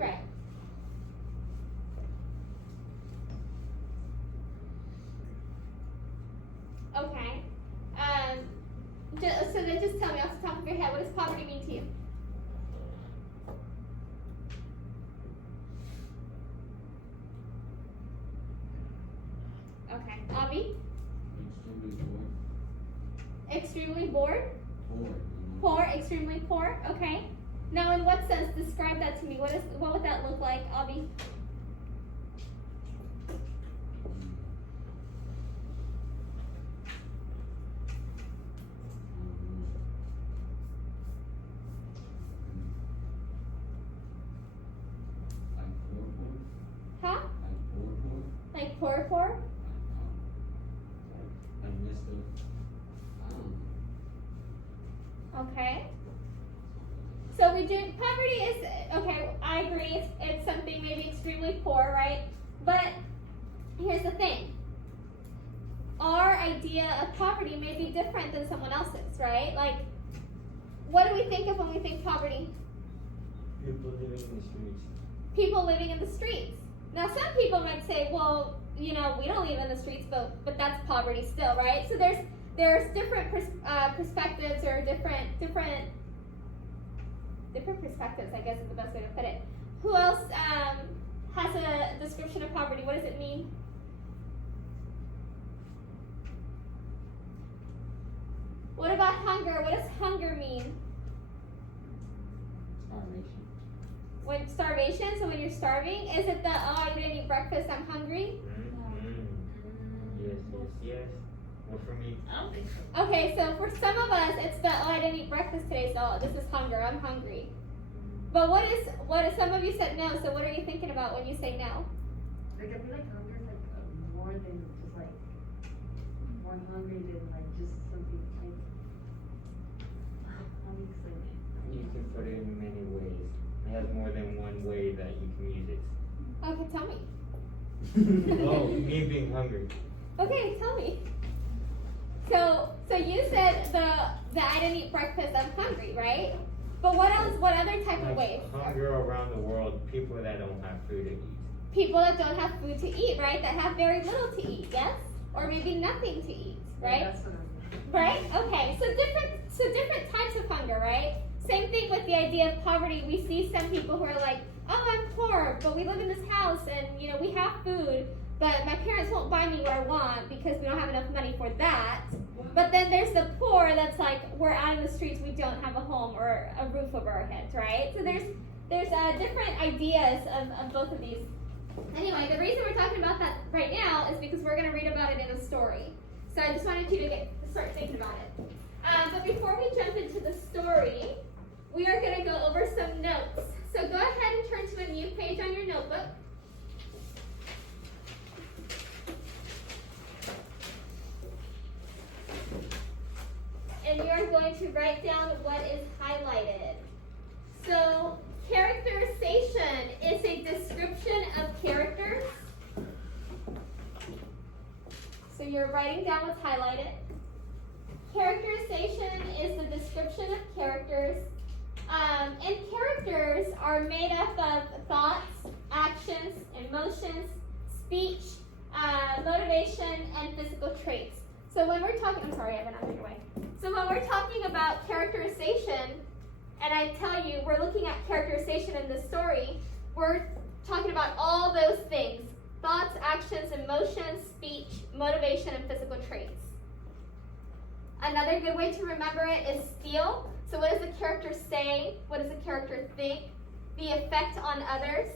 correct. Okay. So then just tell me off the top of your head, what does poverty mean to you? Okay. Avi? Extremely Extremely poor. bored? Poor. Poor, extremely poor. Okay. Now, in what sense? Describe that to me. What would that look like, Avi? Huh? Like poor, poor? Okay. So we do, poverty is, okay, I agree, it's something maybe extremely poor, right? But here's the thing. Our idea of poverty may be different than someone else's, right? Like, what do we think of when we think poverty? People living in the streets. People living in the streets. Now, some people might say, well, you know, we don't live in the streets, but that's poverty still, right? So there's different perspectives or different perspectives, I guess is the best way to put it. Who else has a description of poverty? What does it mean? What about hunger? What does hunger mean? Starvation. When starvation, so when you're starving, is it the, oh, I didn't eat breakfast, I'm hungry? Yes. Well, for me, I don't think so. Okay, so for some of us, it's the, oh, I didn't eat breakfast today, so this is hunger, I'm hungry. But what is, some of you said no, so what are you thinking about when you say no? Like, I feel like hunger is like more than just like more hungry than like just something like. How do you explain it? you can put it in many ways. It has more than one way that you can use it. Okay, tell me. Oh, me being hungry. Okay, tell me. So you said the I didn't eat breakfast, I'm hungry, right? But what else, what other type of ways? Hunger around the world, people that don't have food to eat. People that don't have food to eat, right? That have very little to eat, yes? Or maybe nothing to eat, right? Yeah, that's what I'm. Right? Okay. So different types of hunger, right? Same thing with the idea of poverty. We see some people who are like, oh, I'm poor, but we live in this house and you know we have food, but my parents won't buy me what I want because we don't have enough money for that. But then there's the poor that's like, we're out in the streets, we don't have a home or a roof over our heads, right? So there's different ideas of both of these. Anyway, the reason we're talking about that right now is because we're going to read about it in a story. So I just wanted you to start thinking about it. But before we jump into the story, we are going to go over some notes. So go ahead and turn to a new page on your notebook. And you are going to write down what is highlighted. So characterization is a description of characters. So you're writing down what's highlighted. Characterization is the description of characters. And characters are made up of thoughts, actions, emotions, speech, motivation, and physical traits. So when we're talking, I'm sorry, Evan, I'm in your way. So when we're talking about characterization, and I tell you we're looking at characterization in this story, we're talking about all those things: thoughts, actions, emotions, speech, motivation, and physical traits. Another good way to remember it is feel. So what does the character say? What does the character think? The effect on others,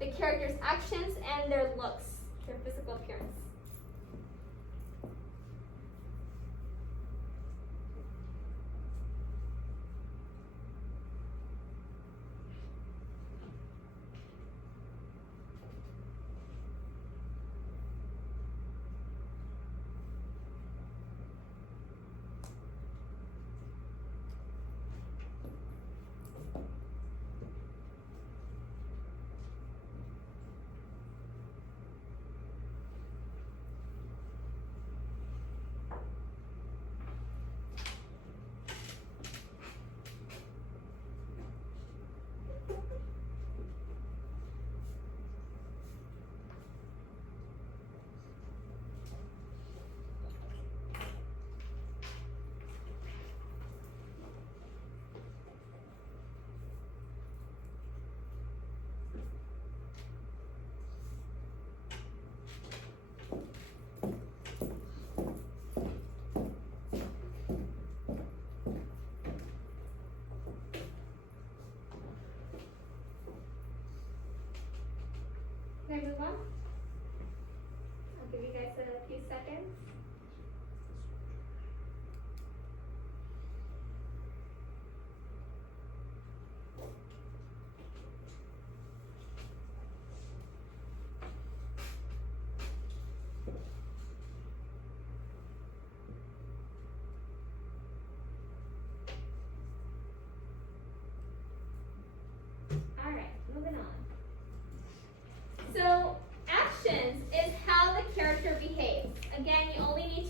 the character's actions, and their looks, their physical appearance.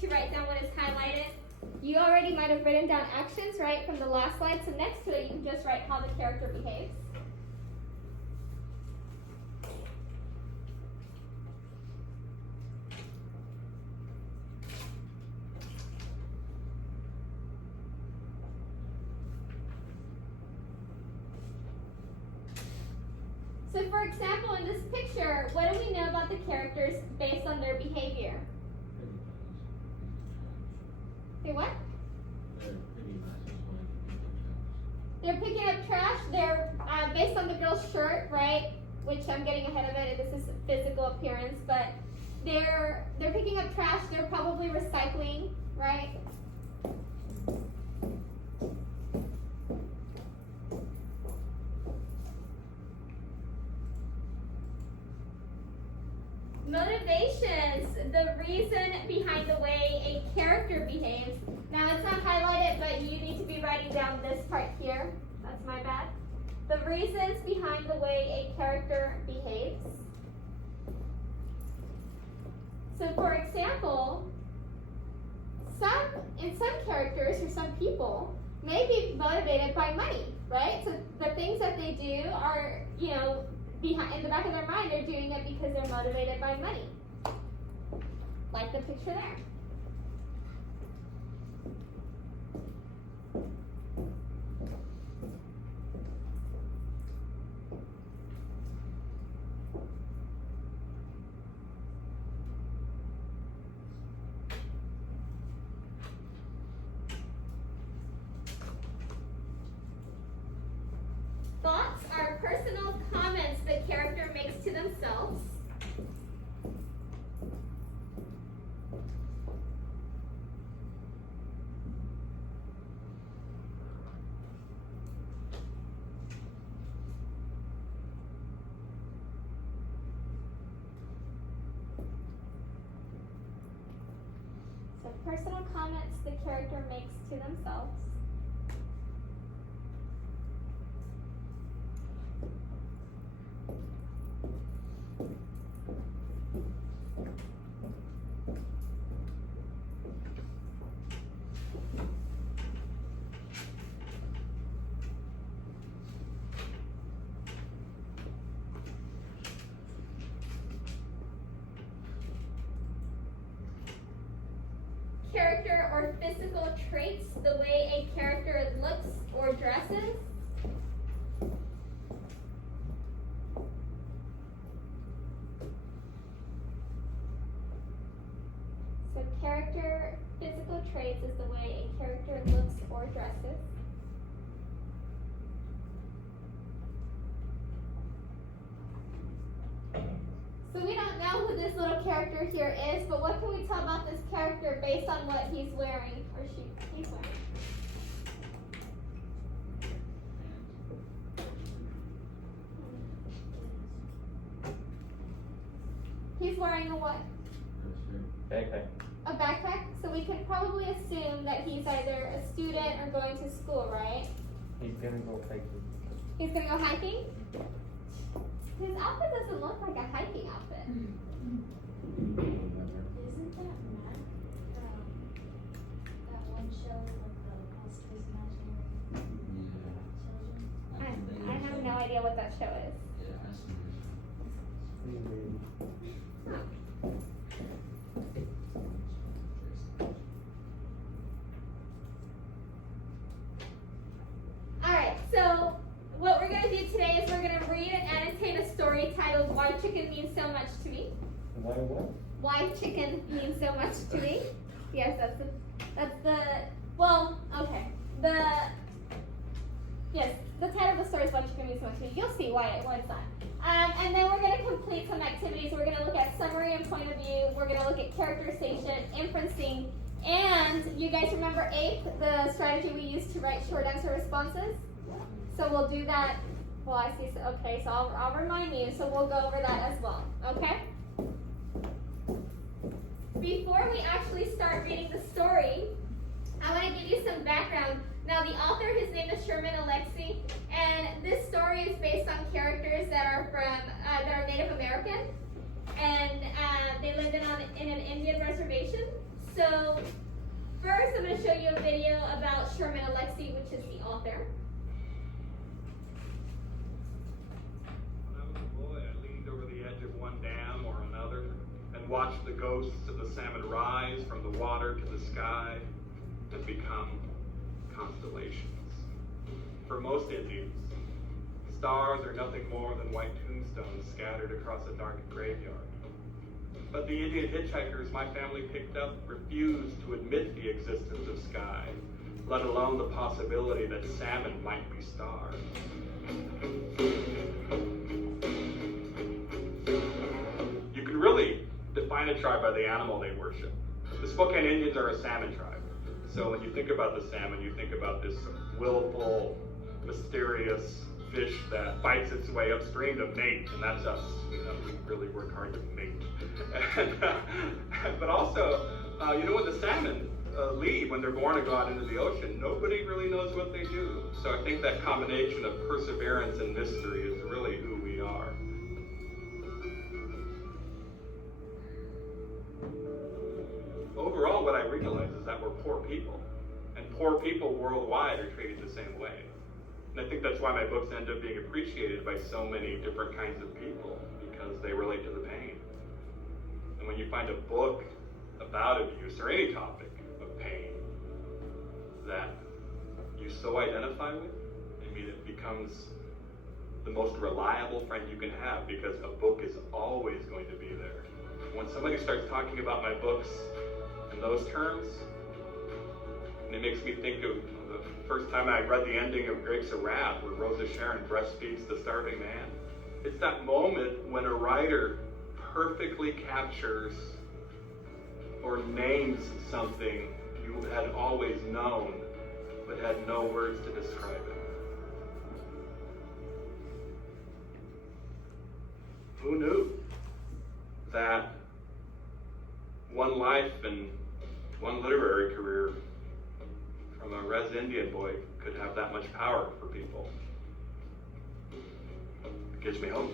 to write down what is highlighted. You already might have written down actions, right, from the last slide. So next to it, you can just write how the character behaves. So for example, in this picture, what do we know about the characters based on their behavior? Say what? They're picking up trash. They're based on the girl's shirt, right? Which I'm getting ahead of it. This is physical appearance, but they're picking up trash. They're probably recycling, right? Motivations, the reason behind the way a character behaves. Now it's not highlighted, but you need to be writing down this part here. That's my bad. The reasons behind the way a character behaves. So for example, in some characters or some people may be motivated by money, right? So the things that they do are, you know, in the back of their mind, they're doing it because they're motivated by money. Like the picture there. Thoughts are personal comments the character makes to themselves. So personal comments the character makes to themselves. Character or physical traits, the way a character looks or dresses. So character, physical traits is the way a character looks or dresses. So we don't know who this little character here is, but what can we tell about this character based on what he's wearing or he's wearing? He's wearing a what? Backpack. A backpack. So we can probably assume that he's either a student or going to school, right? He's gonna go hiking. He's gonna go hiking? His outfit doesn't look like a hiking outfit. Isn't that Matt from that one show with the Oscars Imaginary Children? I have no idea what that show is. Alright, so what we're going to do today is we're going to read and annotate a story titled Why Chicken Means So Much to Me. Why what? Why chicken means so much to me. Yes, the title of the story is Why Chicken Means So Much to Me. You'll see why it's not. And then we're going to complete some activities. We're going to look at summary and point of view. We're going to look at characterization, inferencing, and you guys remember APE, the strategy we use to write short answer responses? So we'll do that. Well, I see. Okay, so I'll remind you. So we'll go over that as well. Okay? Before we actually start reading the story, I want to give you some background. Now, the author, his name is Sherman Alexie, and this story is based on characters that are that are Native American, and they lived in an Indian reservation. So first I'm going to show you a video about Sherman Alexie, which is the author. When I was a boy, I leaned over the edge of one dam or another and watched the ghosts of the salmon rise from the water to the sky and become constellations. For most Indians, stars are nothing more than white tombstones scattered across a dark graveyard. But the Indian hitchhikers my family picked up refused to admit the existence of sky, let alone the possibility that salmon might be stars. You can really define a tribe by the animal they worship. The Spokane Indians are a salmon tribe. So when you think about the salmon, you think about this willful, mysterious fish that fights its way upstream to mate, and that's us. You know, we really work hard to mate. But also, when the salmon leave, when they're born and go out into the ocean, nobody really knows what they do. So I think that combination of perseverance and mystery is really who we are. Overall, what I realize is that we're poor people, and poor people worldwide are treated the same way. And I think that's why my books end up being appreciated by so many different kinds of people, because they relate to the pain. And when you find a book about abuse or any topic of pain that you so identify with, I mean, it becomes the most reliable friend you can have, because a book is always going to be there. When somebody starts talking about my books in those terms, and it makes me think of the first time I read the ending of Grapes of Wrath, where Rosa Sharon breastfeeds the starving man. It's that moment when a writer perfectly captures or names something you had always known, but had no words to describe it. Who knew that one life and one literary career from a res Indian boy could have that much power for people? It gives me hope.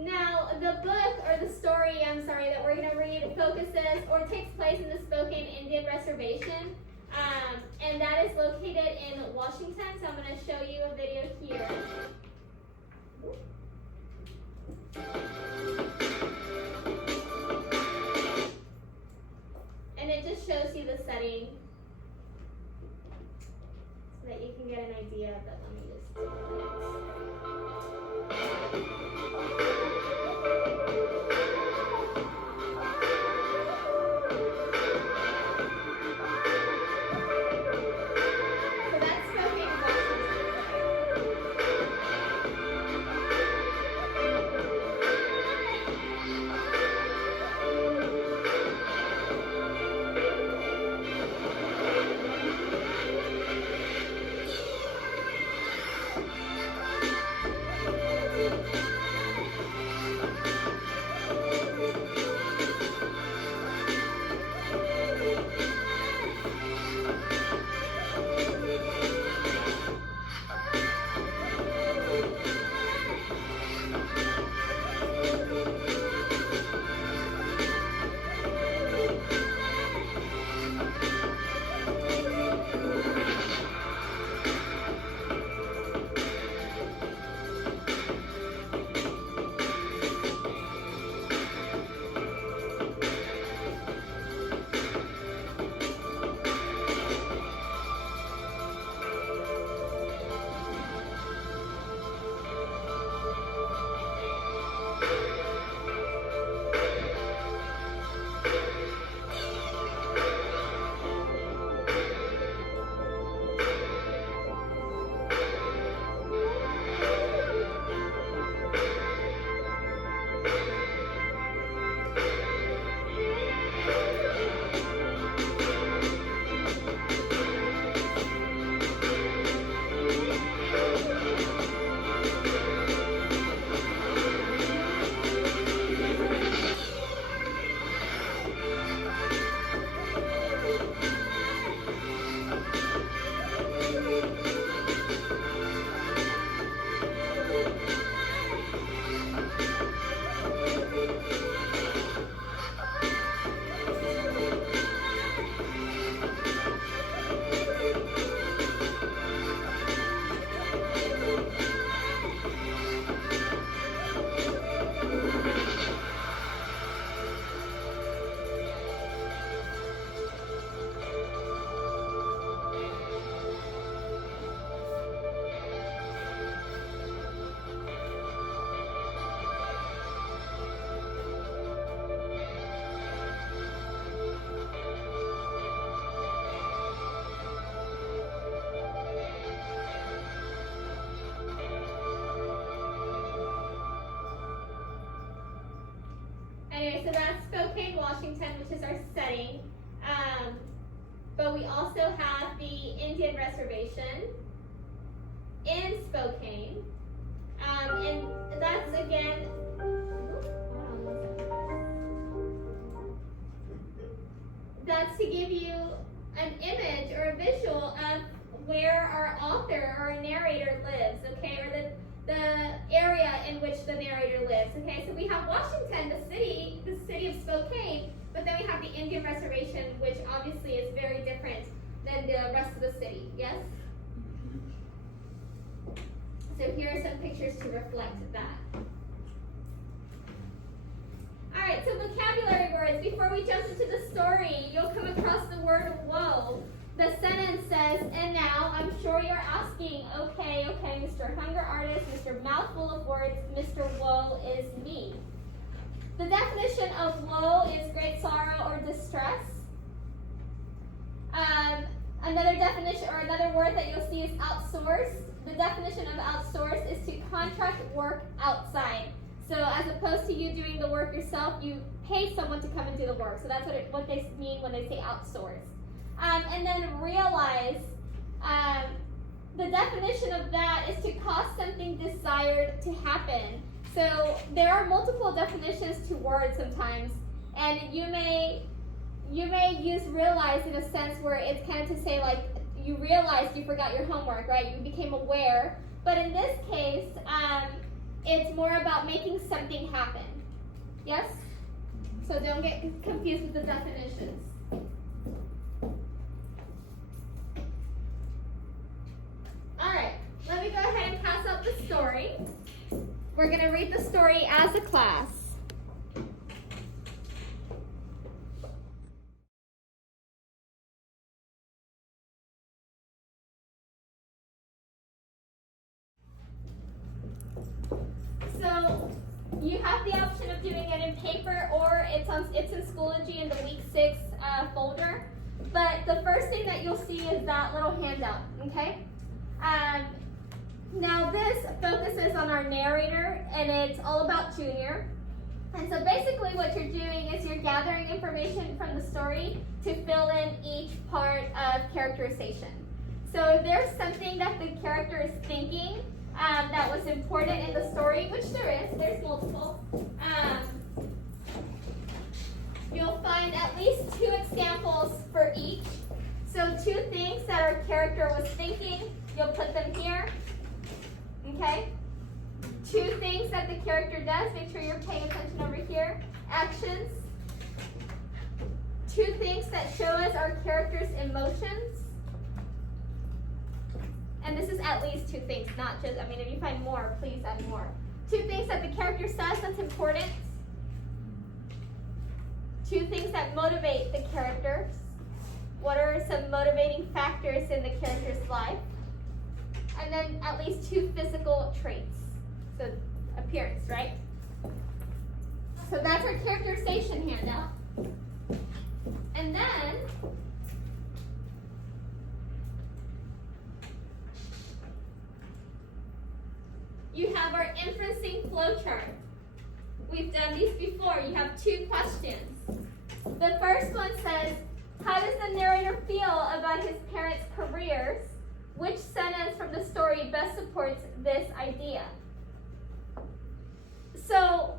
Now, the book or the story, that we're going to read focuses or takes place in the Spokane Indian Reservation, and that is located in Washington. So I'm going to show you a video here. And it just shows you the setting so that you can get an idea, but let me just... So that's Spokane, Washington. Anyway, so that's Spokane, Washington, which is our setting. But we also have the Indian Reservation in Spokane. And that's again, that's to give you an image or a visual of where our author or narrator lives, okay, or the area in which the narrator lives, okay. So we have Washington, the city of Spokane, but then we have the Indian Reservation, which obviously is very different than the rest of the city, yes? So here are some pictures to reflect that. Alright, so vocabulary words. Before we jump into the story, you'll come across the word woe. The sentence says, and now I'm sure you're asking, okay, Mr. Hunger Artist, Mr. Mouthful of Words, Mr. Woe is me. The definition of woe is great sorrow or distress. Another definition or another word that you'll see is outsource. The definition of outsource is to contract work outside. So as opposed to you doing the work yourself, you pay someone to come and do the work. So that's what they mean when they say outsource. And then realize, the definition of that is to cause something desired to happen. So there are multiple definitions to words sometimes, and you may use realize in a sense where it's kind of to say like you realized you forgot your homework, right? You became aware. But in this case, it's more about making something happen. Yes? So don't get confused with the definitions. Alright, let me go ahead and pass out the story. We're going to read the story as a class. So you have the option of doing it in paper or it's in Schoology in the week 6 folder. But the first thing that you'll see is that little handout, okay? Now this focuses on our narrator and it's all about Junior. And so basically what you're doing is you're gathering information from the story to fill in each part of characterization. So if there's something that the character is thinking that was important in the story, which there's multiple, you'll find at least 2 examples for each. So 2 things that our character was thinking, you'll put them here, okay? 2 things that the character does, make sure you're paying attention over here. Actions. 2 things that show us our character's emotions. And this is at least 2 things, not just, if you find more, please add more. 2 things that the character says that's important. 2 things that motivate the characters. What are some motivating factors in the character's life? And then at least 2 physical traits. So appearance, right? So that's our characterization handout. And then you have our inferencing flowchart. We've done these before. You have 2 questions. The first one says, how does the narrator feel about his parents' careers? Which sentence from the story best supports this idea? So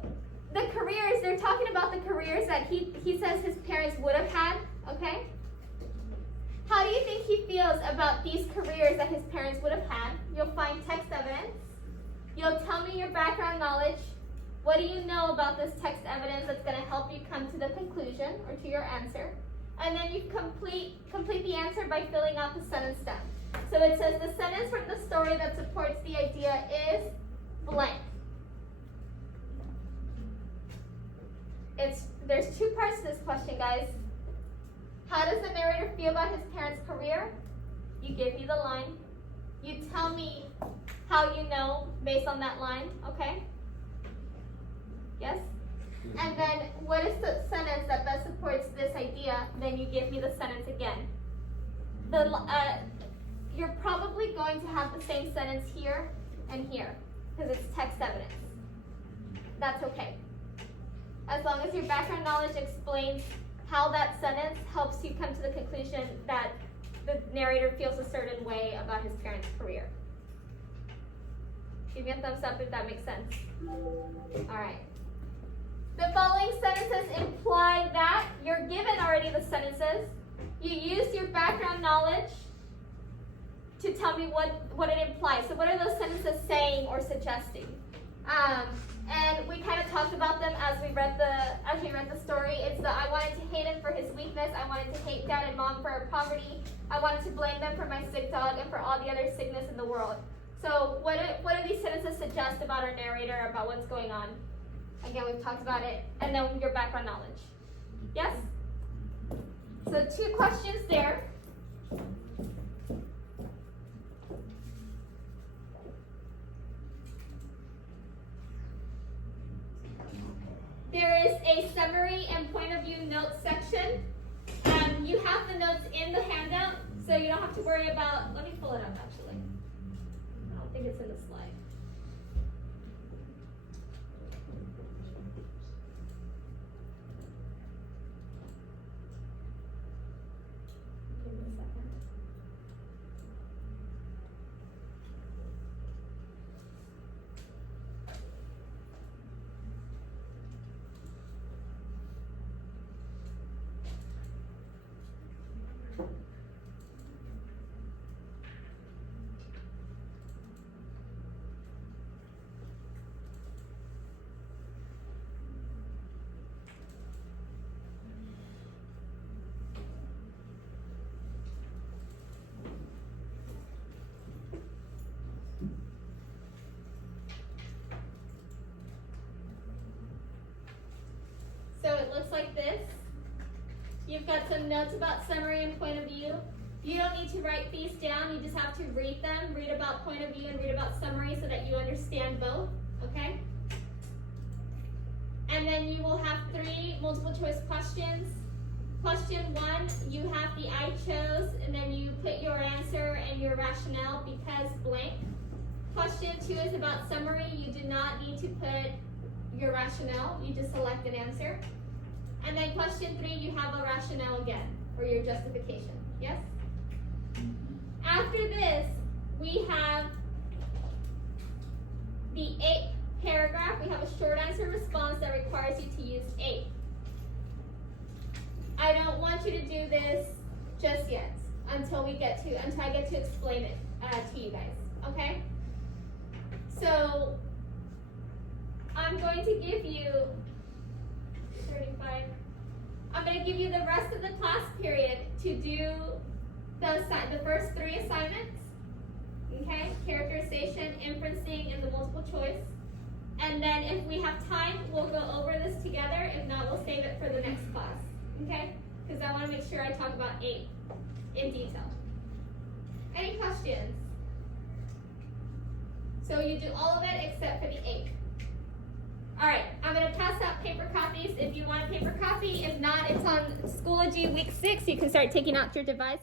the careers, they're talking about the careers that he says his parents would have had, okay? How do you think he feels about these careers that his parents would have had? You'll find text evidence. You'll tell me your background knowledge. What do you know about this text evidence that's going to help you come to the conclusion or to your answer? And then you complete the answer by filling out the sentence stem. So it says the sentence from the story that supports the idea is blank. There's 2 parts to this question, guys. How does the narrator feel about his parents' career? You give me the line. You tell me how you know based on that line, okay? Yes? And then what is the sentence that best supports this idea? Then you give me the sentence again. You're probably going to have the same sentence here and here because it's text evidence. That's okay. as long as your background knowledge explains how that sentence helps you come to the conclusion that the narrator feels a certain way about his parents' career. Give me a thumbs up if that makes sense. Alright. The following sentences imply that you're given already the sentences. You use your background knowledge to tell me what it implies. So what are those sentences saying or suggesting? And we kind of talked about them as we read the story. It's the I wanted to hate him for his weakness. I wanted to hate dad and mom for our poverty. I wanted to blame them for my sick dog and for all the other sickness in the world. So what do these sentences suggest about our narrator, about what's going on? Again, we've talked about it. And then your background knowledge. Yes? So 2 questions there. There is a summary and point of view notes section. You have the notes in the handout, so you don't have to worry about, let me pull it up actually. I don't think it's in the slide. Give me a second. So it looks like this. You've got some notes about summary and point of view. You don't need to write these down, you just have to read them. Read about point of view and read about summary so that you understand both, okay? And then you will have 3 multiple choice questions. Question 1, you have the I chose, and then you put your answer and your rationale because blank. Question 2 is about summary. You do not need to put your rationale, you just select an answer. And then question 3, you have a rationale again, or your justification, yes? After this, we have the 8th paragraph. We have a short answer response that requires you to use 8. I don't want you to do this just yet until I get to explain it to you guys, okay? So I'm going to give you 35. I'm going to give you the rest of the class period to do the first 3 assignments, okay? Characterization, inferencing, and the multiple choice. And then if we have time, we'll go over this together. If not, we'll save it for the next class, okay? Because I want to make sure I talk about 8 in detail. Any questions? So you do all of it except for the 8. All right, I'm going to pass out paper copies if you want a paper copy. If not, it's on Schoology Week 6. You can start taking out your device.